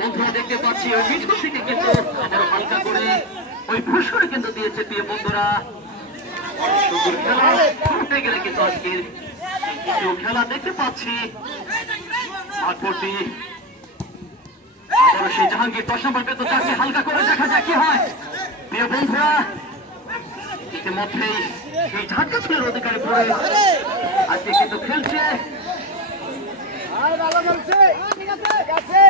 বন্ধুরা দেখতে পাচ্ছি ওই থেকে কিন্তু আবার হালকা করে ওই পুরস্কার কিন্তু দিয়েছে প্রিয় বন্ধুরা। খেলা গেলে কিন্তু আজকের খেলা দেখতে পাচ্ছি। আবারও সেই জাহাঙ্গীর দশ নম্বর পেতো তাকে হালকা করে দেখা যাক কি হয়। প্রিয় বন্ধুরা ইতিমধ্যেই সেই ঝাটকা ছেলের অধিকারে পড়ে আজকে কিন্তু খেলছে। হবে হবে মাঠে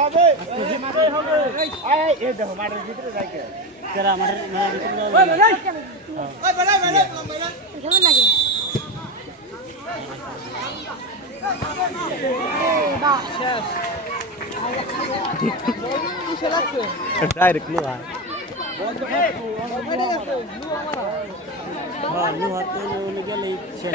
হবে এই এই দেখো মাঠের ভিতরে যাই কে যারা আমার মায়ের ভিতরে যাবে। খেলেন নাকি ডাইরেক্ট লোহা হ্যাঁ লোহা তো ওলে গেলেই শেষ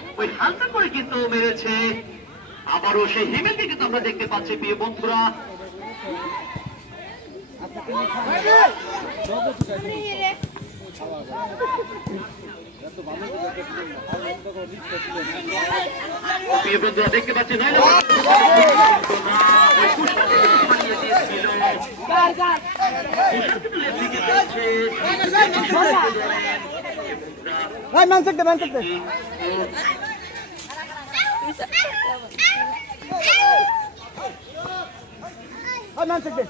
ওই হালকা করে কিন্তু মেরেছে। আবারও সেই হিমেলকে কিন্তু আমরা দেখতে পাচ্ছি প্রিয় বন্ধুরা। দেখতে পাচ্ছি নয় নম্বর মান মান মান থাকতে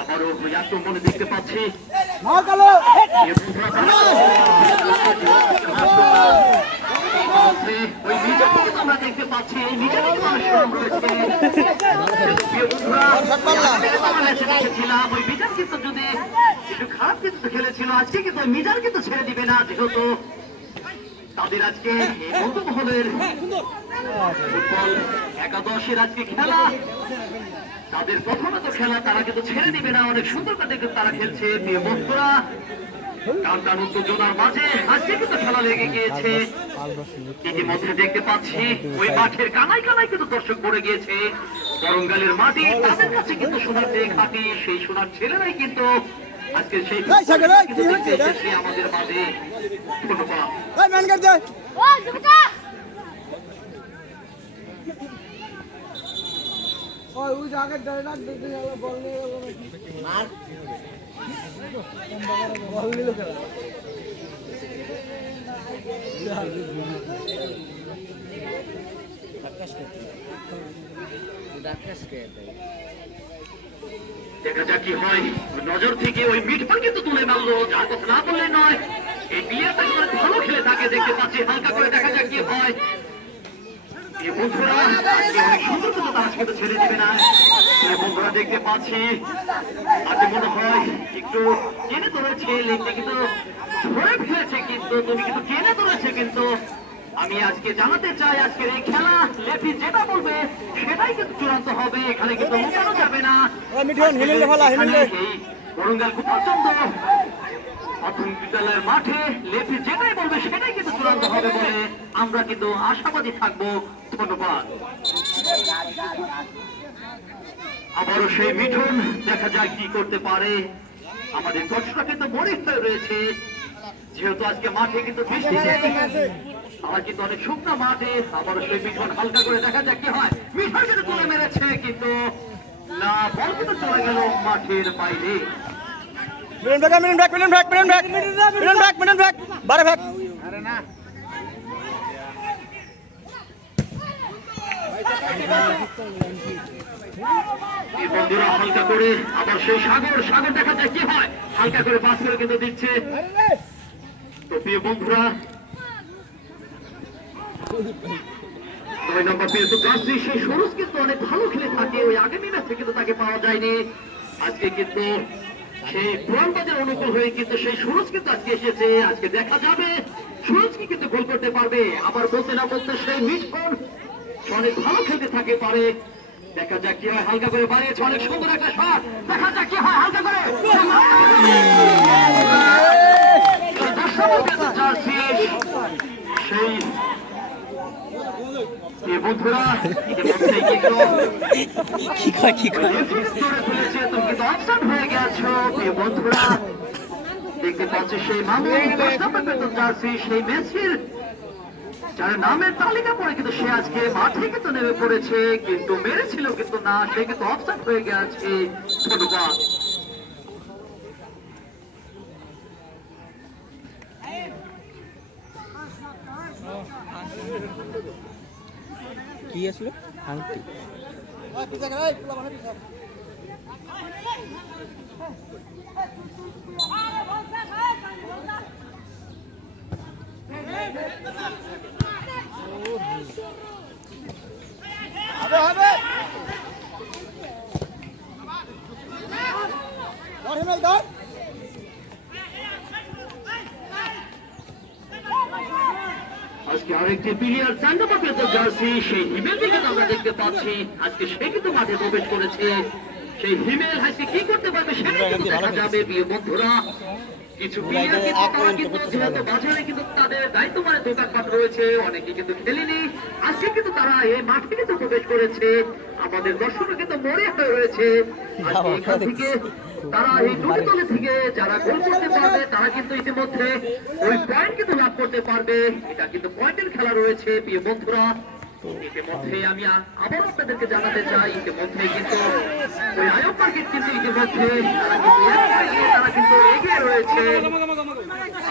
আবারও ওই আক্রমণে দেখতে পাচ্ছি মা কালো প্রিয় বন্ধুরা, ওই কিন্তু আমরা দেখতে পাচ্ছি এই কিন্তু আমরা দেখেছিলাম, ওই মিজান কিন্তু যদি খেলেছিল আজকে কিন্তু মিজান কিন্তু ছেড়ে দিবে না, যেহেতু তাদের আজকে এই মহলের ফুটবল একাদশের আজকে খেলা। তাদের প্রথমত খেলা তারা কিন্তু ছেড়ে দিবে না, অনেক সুন্দর কিন্তু তারা খেলছে, প্রিয় বন্ধুরা। টান উত্তেজনার মাঝে আজকে কিন্তু খেলা লেগে গিয়েছে। ইতিমধ্যে দেখতে পাচ্ছি ওই মাঠের কানায় কানায় কিন্তু দর্শক পড়ে গিয়েছে। বরঙ্গালের মাটি তাদের কাছে কিন্তু সোনার দেখ হাঁটি সেই সোনার ছেলেরাই কিন্তু আজকে সেই আমাদের মাঝে ওই ওই জায়গা দেখতে গেল বল নিয়ে গেল মার। বল নিল কেন? দেখা যাক কি হয়। নজর থেকে ওই মিটফল কিন্তু তুলে মারলো। যার কথা না বললে নয়। এই বিয়েটা ভালো খেলে থাকে দেখতে পাচ্ছি। হালকা করে দেখা যাক কি হয়। ছেড়ে না। বন্ধুরা দেখতে পাচ্ছি। একটু কেনে ধরেছে লেগটা কিন্তু তুমি কেনে ধরেছে কিন্তু। আমি আজকে জানাতে চাই আজকের এই খেলা লেফি যেটা বলবে সেটাই কিন্তু চূড়ান্ত হবে। এখানে কিন্তু লুকানো যাবে। না। গোপালচন্দ্র প্রাথমিক বিদ্যালয়ের মাঠে লেফি যেটাই বলবে সেটাই কিন্তু চূড়ান্ত হবে বলে আমরা কিন্তু আশাবাদী থাকব। ধন্যবাদ। আবারও সেই মিঠুন দেখা যায় কি করতে পারে। আমাদের দর্শকরা কিন্তু মনে হয়ে রয়েছে যেহেতু আজকে মাঠে কিন্তু বৃষ্টি আমার কিন্তু অনেক শুকনো মাঠে আবারও সেই মিঠুন হালকা করে দেখা যাক কি হয়। মিঠুন কিন্তু তুলে মেরেছে কিন্তু না বল কিন্তু চলে গেল মাঠের বাইরে। Minute back minute back minute back minute back minute back minute back বারে ব্যাক আরে না। বন্ধুরা হালকা করে আবার সেই সাগর সাগর দেখা যায় কি হয়। হালকা করে পাস করে কিন্তু দিচ্ছে। তো প্রিয় বন্ধুরা নয় নম্বর পেয়েছে জার্সি সেই সুরজ কিন্তু অনেক ভালো খেলে থাকে। ওই আগামী ম্যাচে কিন্তু তাকে পাওয়া যায়নি। আজকে কিন্তু সেই পুরান অনুকূল হয়ে কিন্তু সেই সুরজ কিন্তু আজকে এসেছে। আজকে দেখা যাবে। সুরজ কি কিন্তু গোল করতে পারবে? আবার বলতে না বলতে সেই মিঠন সে অনেক ভালো খেলতে থাকে, পারে। দেখা যাক কি হয়, হালকা করে বাড়িয়েছে। অনেক সুন্দর একটা শট দেখা যাক কি হয়, হালকা করে সেই দশ নম্বর পেয়েছে জার্সি সেই এ বন্ধুরা ইতিমধ্যেই কিন্তু কি কয়? কি কয় বন্ধুরা দেখতে পাচ্ছি সেই মামু দশ নম্বর বেতন জার্সি সেই মেসির যার নামের তালিকা পড়ে কিন্তু সে আজকে মাঠে কিন্তু নেমে পড়েছে কিন্তু মেরেছিল কিন্তু না সে কিন্তু অফসাইড হয়ে গেছে। ধন্যবাদ। কি আসলো আংটি হবে হবে ধর হিমেল ধর আজকে আরেকটি প্লেয়ার চান্দাপা পেত জার্সি সেই হিমেল দিকে আমরা দেখতে পাচ্ছি। আজকে সে কিন্তু মাঠে প্রবেশ করেছে। সেই হিমেল আজকে কি করতে পারবে সেটা কিন্তু দেখা যাবে প্রিয় বন্ধুরা। কিছু প্লেয়ার কিন্তু তারা কিন্তু যেহেতু বাজারে কিন্তু তাদের দায়িত্ব দোকানপাট রয়েছে অনেকে কিন্তু খেলেনি। আজকে কিন্তু তারা এই মাঠে কিন্তু প্রবেশ করেছে। আমাদের দর্শকরা কিন্তু মরে হয়ে রয়েছে। আজকে এখান থেকে তারা এই দুটি থেকে যারা গোল করতে পারবে, তারা কিন্তু ইতিমধ্যে ওই পয়েন্ট কিন্তু লাভ করতে পারবে। এটা কিন্তু পয়েন্টের খেলা রয়েছে, প্রিয় বন্ধুরা। ইতিমধ্যে আমি আবারও আপনাদেরকে জানাতে চাই, ইতিমধ্যে কিন্তু ওই আয়ক মার্কেট কিন্তু ইতিমধ্যে তারা কিন্তু এগিয়ে রয়েছে।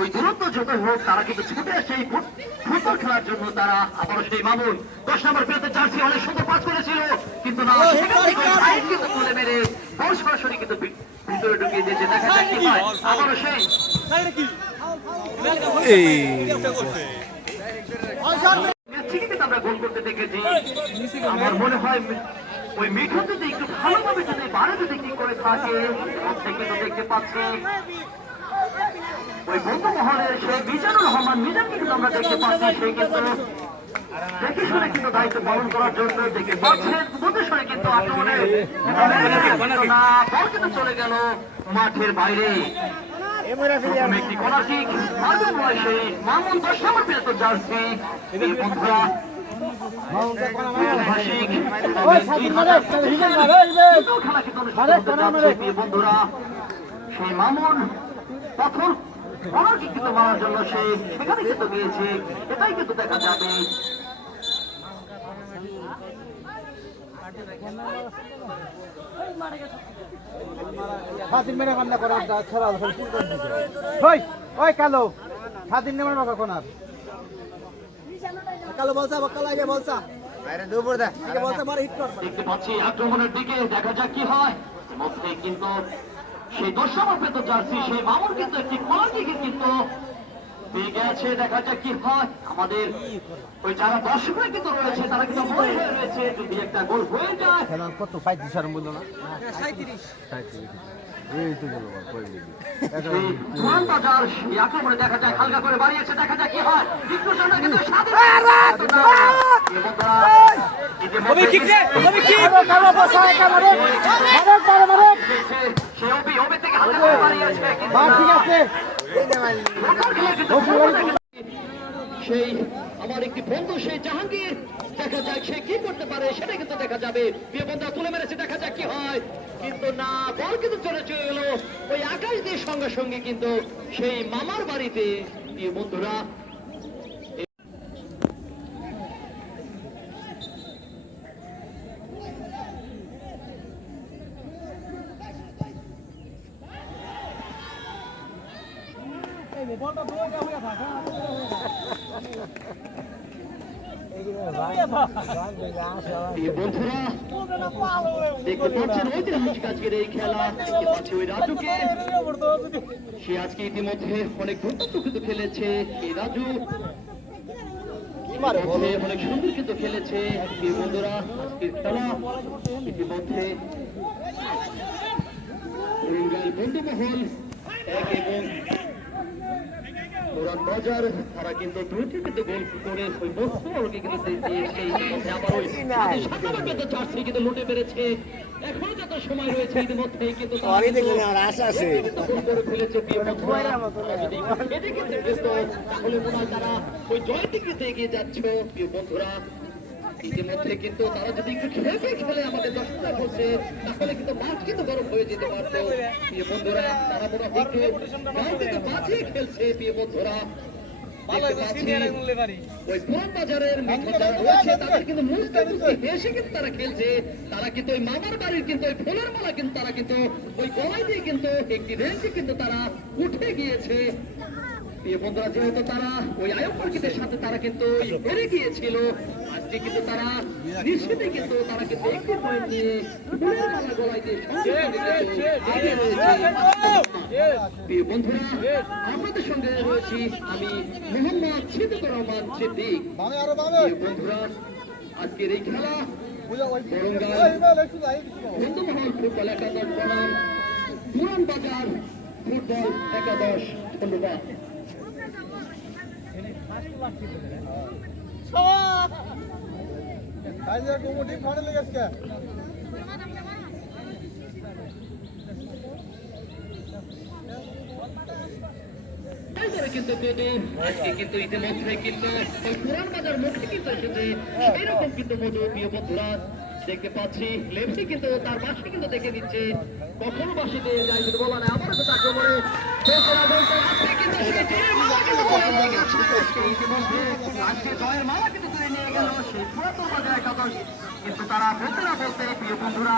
ওই দূরত্ব যত হোক তারা কিন্তু ছুটে আসে এই ফুটবল খেলার জন্য তারা আবারও সেই মামুন দশ নম্বর পেতে জার্সি অনেক সুন্দর পাস করেছিল কিন্তু না সেখান থেকে কিন্তু তুলে মেরে বল সরাসরি কিন্তু ভিতরে ঢুকিয়ে দিয়েছে। দেখা যাক কি হয়। আবারও সেই আমরা গোল করতে দেখেছি। আমার মনে হয় ওই মিঠু যদি একটু ভালোভাবে যদি বারে যদি কি করে থাকে দেখতে পাচ্ছি। ওই বন্ধু মহলের সেই মিজানুর রহমান মিজানকে কিন্তু আমরা দেখতে পাচ্ছি সে কিন্তু দেখে শুনে কিন্তু দায়িত্ব পালন করার জন্য দেখতে পাচ্ছেন। বুঝে শুনে কিন্তু আক্রমণে বল কিন্তু চলে গেল মাঠের বাইরে। একটি সেই মামুন সেই মামুন, প্রথম কিক কিন্তু মারার জন্য সে সেখানে কিন্তু গিয়েছে। এটাই কিন্তু দেখা যাবে। স্বাধীন মেরে কান্না করে দিছে। ওই ওই কালো স্বাধীন নেমার বাবা কোনার কালো বলছা বকাল আগে বলছা। আরে দুপুর দা। আগে বলছা মারে হিট কর। দেখতে পাচ্ছি আক্রমণের দিকে দেখা যাক কি হয়। মধ্যে কিন্তু সেই দশ নম্বর পেত জার্সি সেই মামুন কিন্তু একটি দিকে কিন্তু পেয়ে গেছে। দেখা যাক কি হয়। আমাদের ওই যারা দর্শকরা কিন্তু রয়েছে তারা কিন্তু মনে হয়ে রয়েছে। যদি একটা গোল হয়ে যায়। কত? পঁয়ত্রিশ আর বলল না? সাঁত্রিশ আক্রমণে দেখা যায় হালকা করে বাড়িয়েছে দেখা যাক কি হয়? একটু সামনে কিন্তু স্বাধীন এবং তারা ইতিমধ্যে কালো বসা একেবারে মারে মারে মারে সে ওবি ওবি থেকে হালকা করে বাড়িয়েছে কিন্তু ঠিক আছে। সেই আমার একটি বন্ধু সেই জাহাঙ্গীর। দেখা যাক সে কি করতে পারে সেটা কিন্তু দেখা যাবে। প্রিয় বন্ধু তুলে মেরেছে দেখা যাক কি হয়। কিন্তু না, বল কিন্তু চলে চলে গেল ওই আকাশ দিয়ে সঙ্গে সঙ্গে কিন্তু সেই মামার বাড়িতে বন্ধুরা বন্ধুরা দেখতে পাচ্ছেন ঐতিহাসিক আজকের এই খেলা দেখতে পাচ্ছি ওই রাজুকে। সে আজকে ইতিমধ্যে অনেক দুর্দান্ত কিন্তু খেলেছে এই রাজু। অনেক সুন্দর কিন্তু খেলেছে বন্ধুরা আজকের খেলা ইতিমধ্যে বন্ধুমহল এক এবং পুরান তারা কিন্তু দুইটি কিন্তু গোল করে ওই বস্তু ওকে কিন্তু দিয়েছে আবার ওই সাতান্ন কিন্তু চারটি কিন্তু লুটে পেরেছে। এখনও যত সময় রয়েছে ইতিমধ্যে কিন্তু আশা আছে। করে ফেলেছে তাহলে তারা ওই এগিয়ে যাচ্ছে প্রিয় বন্ধুরা। ইতিমধ্যে কিন্তু তারা যদি একটু খেলবে খেলে আমাদের দর্শকরা বলছে তাহলে কিন্তু মাঠ কিন্তু গরম হয়ে যেতে পারতো। প্রিয় বন্ধুরা তারা মনে একটু কিন্তু বাঁচিয়ে খেলছে প্রিয় বন্ধুরা। তারা কিন্তু ওই মামার বাড়ির কিন্তু ওই ফুলের মালা কিন্তু তারা কিন্তু ওই গলায় দিয়ে কিন্তু একটি রেঞ্জে কিন্তু তারা উঠে গিয়েছে। বন্ধুরা যেহেতু তারা ওই সাথে তারা কিন্তু হেরে গিয়েছিল আজকে কিন্তু তারা নিশ্চিতে কিন্তু তারা কিন্তু একটি পয়েন্ট নিয়ে ফুলের মালা গলায় দিয়ে বন্ধুরা আপনাদের সঙ্গে রয়েছি আমি মোহাম্মদ সিদ্দিকুর রহমান সিদ্দিক। বন্ধুরা আজকের এই খেলা বরঙ্গাল বন্ধুমহল ফুটবল একাদশ বনাম পুরান বাজার ফুটবল একাদশ ধন্যবাদ কিন্তু কিন্তু ইতিমধ্যে কিন্তু এসেছে এরকম কিন্তু মধু প্রিয় বন্ধুরা দেখতে পাচ্ছি লেফটি কিন্তু তার বাসকে কিন্তু দেখে দিচ্ছে যায় যদি বলা আবারও কিন্তু আক্রমণে ফেসলা আজকে জয়ের মালা কিন্তু তুলে নিয়ে গেল। সেই পুরাতন বাজার কিন্তু তারা বলতে না বলতে, প্রিয় বন্ধুরা